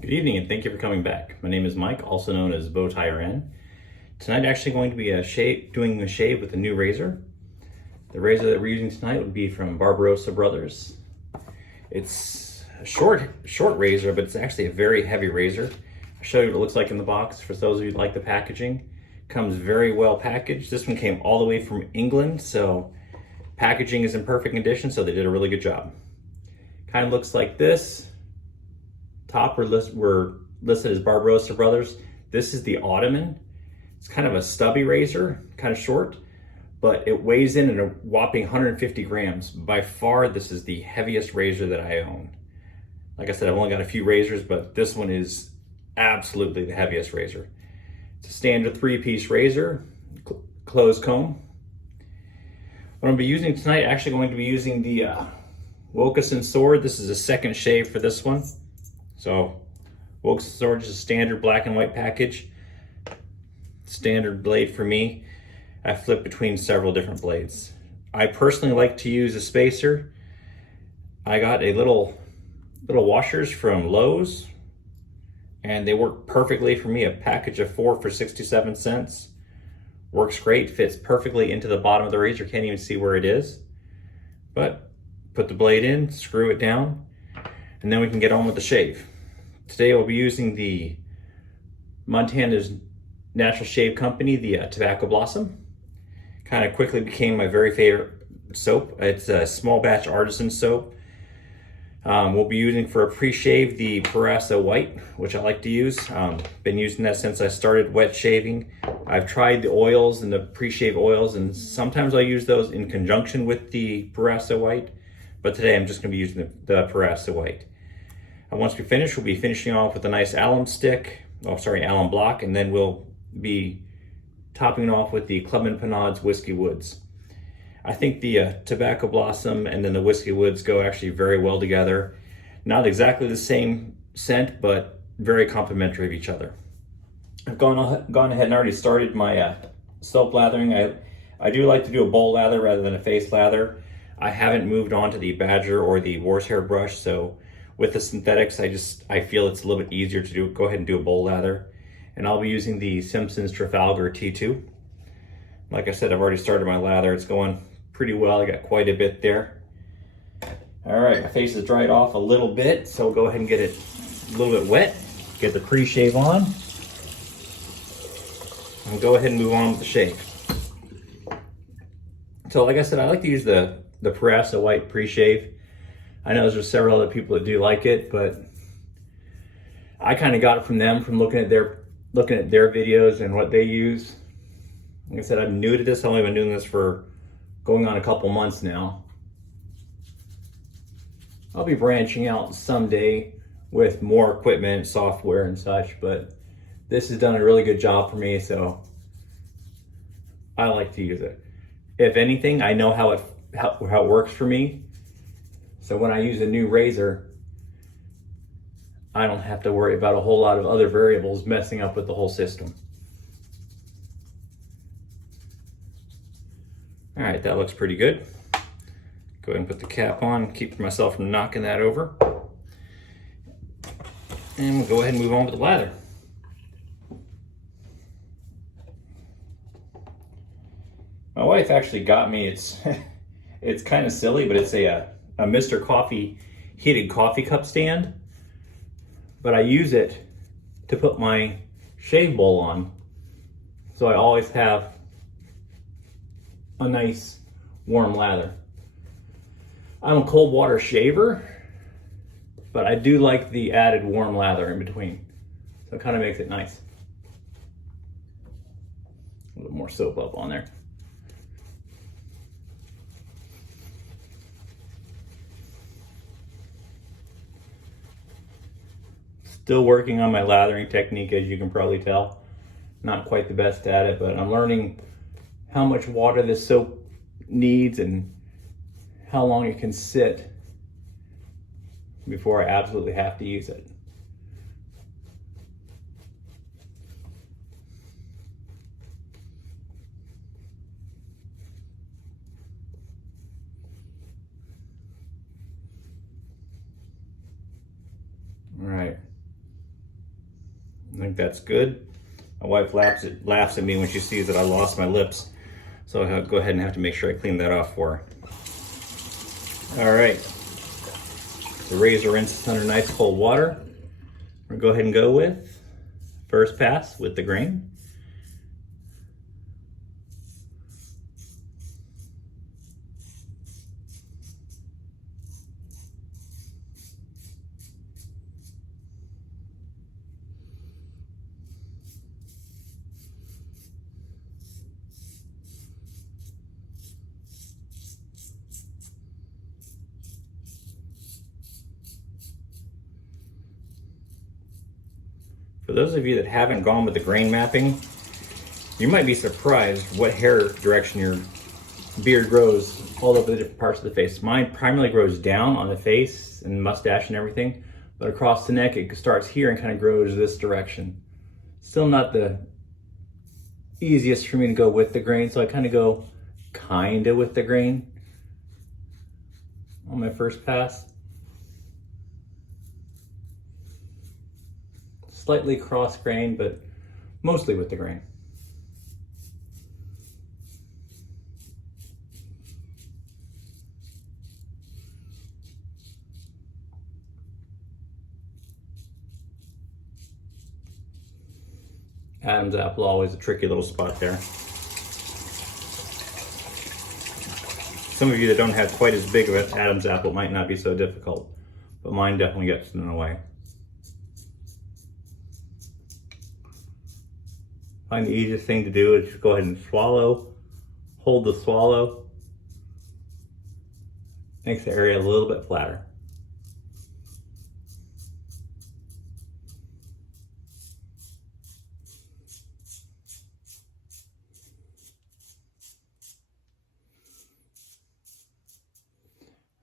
Good evening and thank you for coming back. My name is Mike, also known as Bowtie Ren. Tonight actually going to be doing a shave with a new razor. The razor that we're using tonight would be from Barbarossa Brothers. It's a short razor, but it's actually a very heavy razor. I'll show you what it looks like in the box for those of you who like the packaging. Comes very well packaged. This one came all the way from England, so packaging is in perfect condition, so they did a really good job. Kind of looks like this. Top were listed as Barbarossa Brothers. This is the Ottoman. It's kind of a stubby razor, kind of short, but it weighs in at a whopping 150 grams. By far, this is the heaviest razor that I own. Like I said, I've only got a few razors, but this one is absolutely the heaviest razor. It's a standard 3-piece razor, closed comb. What I'm going to be using tonight, actually going to be using the Wilkinson sword. This is a second shave for this one. So Wilkinson sword is a standard black and white package. Standard blade for me. I flip between several different blades. I personally like to use a spacer. I got a little washers from Lowe's and they work perfectly for me. A package of 4 for 67 cents. Works great, fits perfectly into the bottom of the razor. Can't even see where it is. But put the blade in, screw it down, and then we can get on with the shave. Today we'll be using the Montana's Natural Shave Company, the Tobacco Blossom. Kind of quickly became my very favorite soap. It's a small batch artisan soap. We'll be using for a pre-shave the Proraso white, which I like to use. Been using that since I started wet shaving. I've tried the oils and the pre-shave oils, and sometimes I use those in conjunction with the Proraso white. But today I'm just going to be using the Proraso white. And once we finish, we'll be finishing off with a nice alum alum block, and then we'll be topping off with the Club & Panad's Whiskey Woods. I think the Tobacco Blossom and then the Whiskey Woods go actually very well together. Not exactly the same scent, but very complementary of each other. I've gone ahead and already started my soap lathering. I do like to do a bowl lather rather than a face lather. I haven't moved on to the Badger or the Horsehair brush, so with the synthetics, I feel it's a little bit easier to go ahead and do a bowl lather. And I'll be using the Simpson's Trafalgar T2. Like I said, I've already started my lather. It's going pretty well. I got quite a bit there. All right, my face is dried off a little bit, so we'll go ahead and get it a little bit wet. Get the pre-shave on. And go ahead and move on with the shave. So like I said, I like to use the Proraso white pre-shave. I know there's several other people that do like it, but I kind of got it from them, from looking at their videos and what they use. Like I said, I'm new to this. I've only been doing this for going on a couple months now. I'll be branching out someday with more equipment, software and such, but this has done a really good job for me, so I like to use it. If anything, I know how it works for me. So when I use a new razor, I don't have to worry about a whole lot of other variables messing up with the whole system. All right, that looks pretty good. Go ahead and put the cap on, keep myself from knocking that over. And we'll go ahead and move on with the lather. My wife actually got me, it's kind of silly, but it's a Mr. Coffee heated coffee cup stand. But I use it to put my shave bowl on. So I always have a nice warm lather. I'm a cold water shaver, but I do like the added warm lather in between. So it kind of makes it nice. A little more soap up on there. Still working on my lathering technique, as you can probably tell. Not quite the best at it, but I'm learning how much water this soap needs and how long it can sit before I absolutely have to use it. All right. think that's good. My wife laughs at me when she sees that I lost my lips. So I'll go ahead and have to make sure I clean that off for her. All right, the razor rinses under nice cold water. We're gonna go ahead and go with first pass with the grain. For those of you that haven't gone with the grain mapping, you might be surprised what hair direction your beard grows all over the different parts of the face. Mine primarily grows down on the face and mustache and everything, but across the neck it starts here and kind of grows this direction. Still not the easiest for me to go with the grain, so I kind of go with the grain on my first pass. Slightly cross grain, but mostly with the grain. Adam's apple, always a tricky little spot there. Some of you that don't have quite as big of an Adam's apple might not be so difficult, but mine definitely gets in the way. Find the easiest thing to do is just go ahead and swallow, hold the swallow. Makes the area a little bit flatter.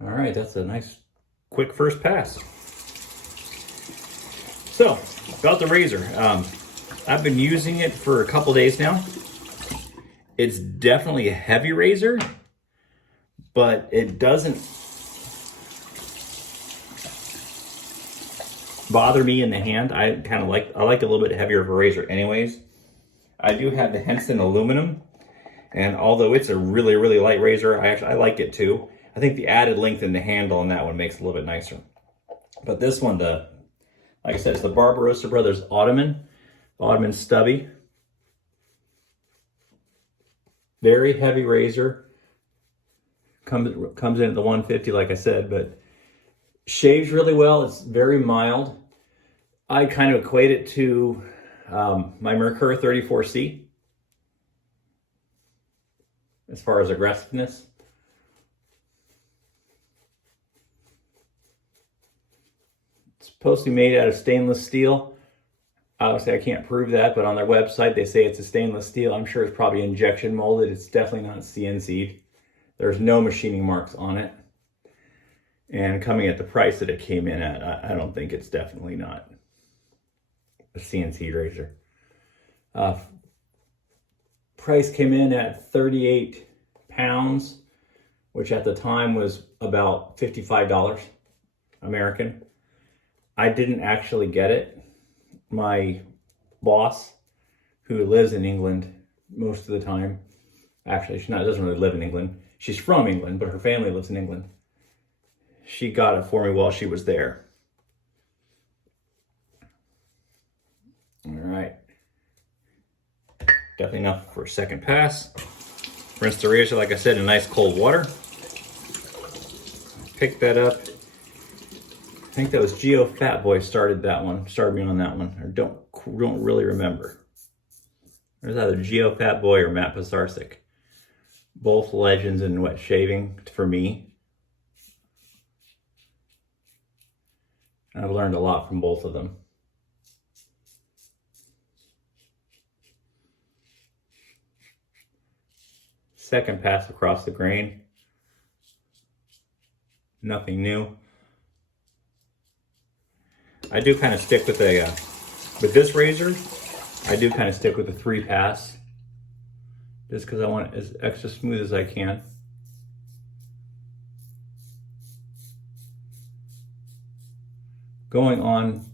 All right, that's a nice quick first pass. So, about the razor. I've been using it for a couple days now. It's definitely a heavy razor, but it doesn't bother me in the hand. I like a little bit heavier of a razor anyways. I do have the Henson aluminum, and although it's a really, really light razor, I like it too. I think the added length in the handle on that one makes it a little bit nicer. But this one, like I said, it's the Barbarossa Brothers Ottoman stubby. Very heavy razor. Comes in at the 150, like I said, but shaves really well. It's very mild. I kind of equate it to my Merkur 34C as far as aggressiveness. It's supposed to be made out of stainless steel. Obviously, I can't prove that, but on their website, they say it's a stainless steel. I'm sure it's probably injection molded. It's definitely not CNC'd. There's no machining marks on it. And coming at the price that it came in at, I don't think it's definitely not a CNC razor. Price came in at 38 pounds, which at the time was about $55 American. I didn't actually get it. My boss, who lives in England most of the time, actually she doesn't really live in England. She's from England, but her family lives in England. She got it for me while she was there. All right. Definitely enough for a second pass. Rinse the razor, like I said, in nice cold water. Pick that up. I think that was Geo Fatboy started me on that one. I don't really remember. There's either Geo Fatboy or Matt Pisarcik. Both legends in wet shaving for me. And I've learned a lot from both of them. Second pass across the grain. Nothing new. I do kind of stick with with this razor, I do kind of stick with the 3 pass, just because I want it as extra smooth as I can. Going on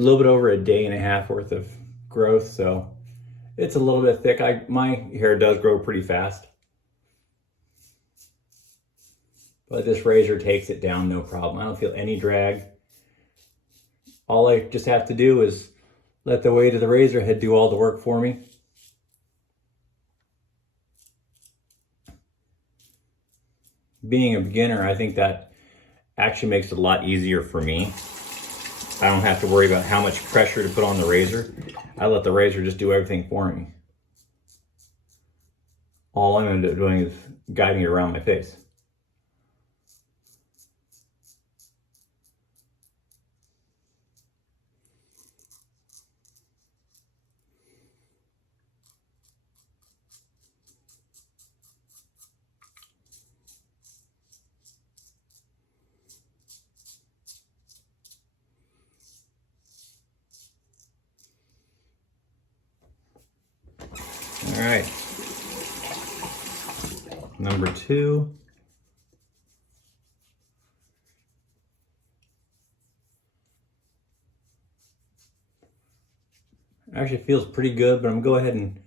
little bit over a day and a half worth of growth, so it's a little bit thick. My hair does grow pretty fast, but this razor takes it down no problem. I don't feel any drag. All I just have to do is let the weight of the razor head do all the work for me. Being a beginner, I think that actually makes it a lot easier for me. I don't have to worry about how much pressure to put on the razor. I let the razor just do everything for me. All I'm end up doing is guiding it around my face. All right, number 2. Actually feels pretty good, but I'm gonna go ahead and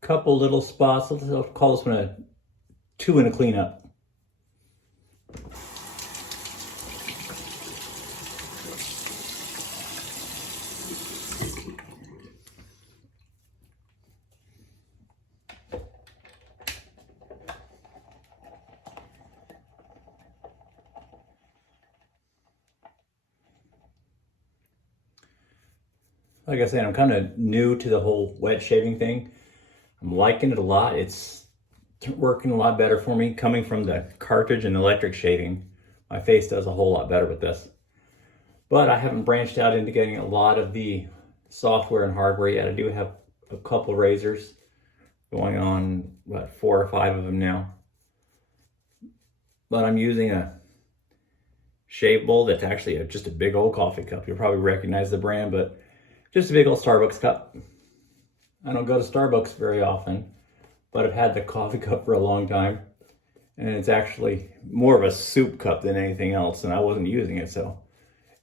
couple little spots. I'll call this one a 2 and a cleanup. Like I said, I'm kind of new to the whole wet shaving thing. I'm liking it a lot. It's working a lot better for me. Coming from the cartridge and electric shaving, my face does a whole lot better with this. But I haven't branched out into getting a lot of the software and hardware yet. I do have a couple razors, going on, what, 4 or 5 of them now. But I'm using a shave bowl that's actually just a big old coffee cup. You'll probably recognize the brand, but just a big old Starbucks cup. I don't go to Starbucks very often, but I've had the coffee cup for a long time. And it's actually more of a soup cup than anything else, and I wasn't using it, so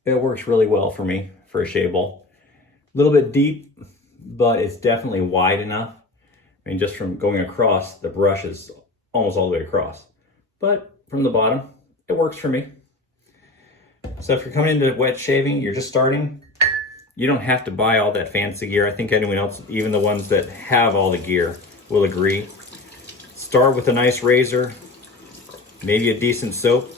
it works really well for me for a shave bowl. A little bit deep, but it's definitely wide enough. I mean, just from going across, the brush is almost all the way across. But from the bottom, it works for me. So if you're coming into wet shaving, you're just starting, you don't have to buy all that fancy gear. I think anyone else, even the ones that have all the gear, will agree. Start with a nice razor, maybe a decent soap,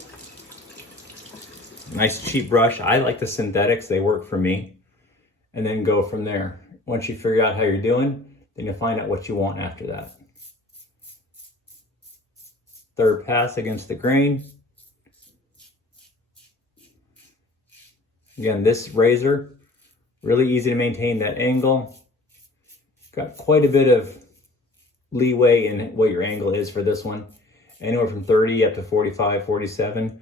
nice cheap brush. I like the synthetics, they work for me. And then go from there. Once you figure out how you're doing, then you'll find out what you want after that. Third pass against the grain. Again, this razor, really easy to maintain that angle. Got quite a bit of leeway in what your angle is for this one. Anywhere from 30 up to 45, 47.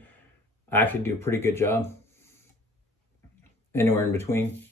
I actually do a pretty good job. Anywhere in between.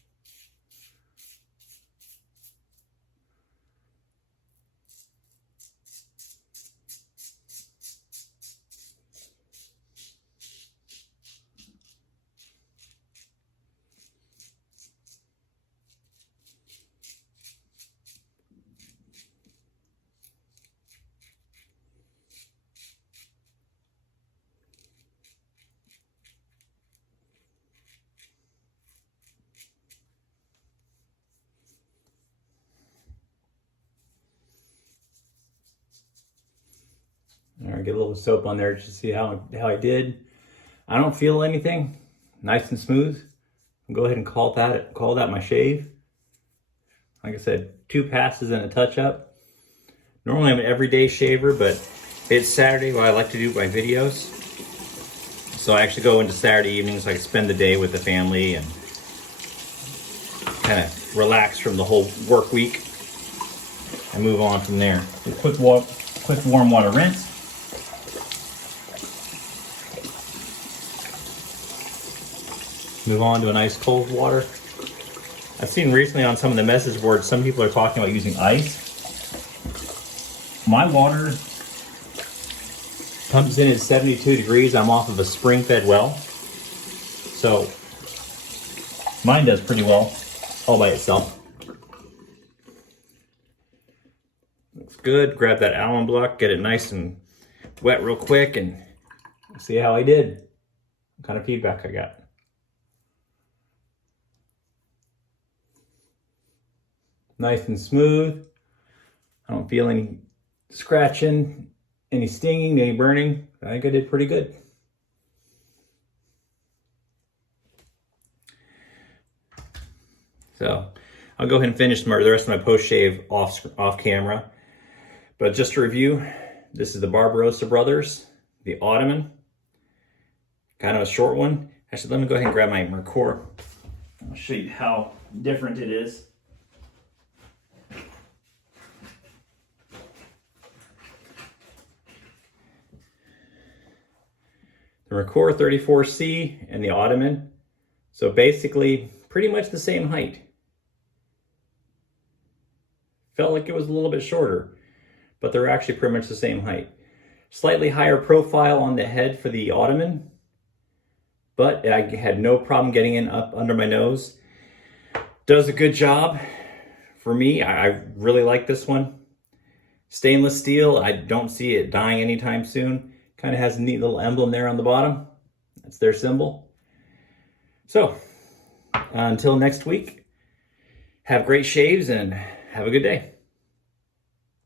All right, get a little soap on there just to see how I did. I don't feel anything. Nice and smooth. I'll go ahead and call that my shave. Like I said, 2 passes and a touch-up. Normally I'm an everyday shaver, but it's Saturday while I like to do my videos. So I actually go into Saturday evenings so I can spend the day with the family and kind of relax from the whole work week and move on from there. A quick warm water rinse. Move on to a nice cold water. I've seen recently on some of the message boards, some people are talking about using ice. My water comes in at 72 degrees. I'm off of a spring-fed well. So Mine does pretty well all by itself. Looks good. Grab that alum block, get it nice and wet real quick, and see how I did. What kind of feedback I got. Nice and smooth. I don't feel any scratching, any stinging, any burning. I think I did pretty good. So I'll go ahead and finish the rest of my post-shave off camera. But just to review, this is the Barbarossa Brothers, the Ottoman. Kind of a short one. Actually, let me go ahead and grab my record. I'll show you how different it is. The Record 34C and the Ottoman. So basically, pretty much the same height. Felt like it was a little bit shorter, but they're actually pretty much the same height. Slightly higher profile on the head for the Ottoman, but I had no problem getting in up under my nose. Does a good job for me. I really like this one. Stainless steel, I don't see it dying anytime soon. Kind of has a neat little emblem there on the bottom. That's their symbol. So, until next week, have great shaves and have a good day.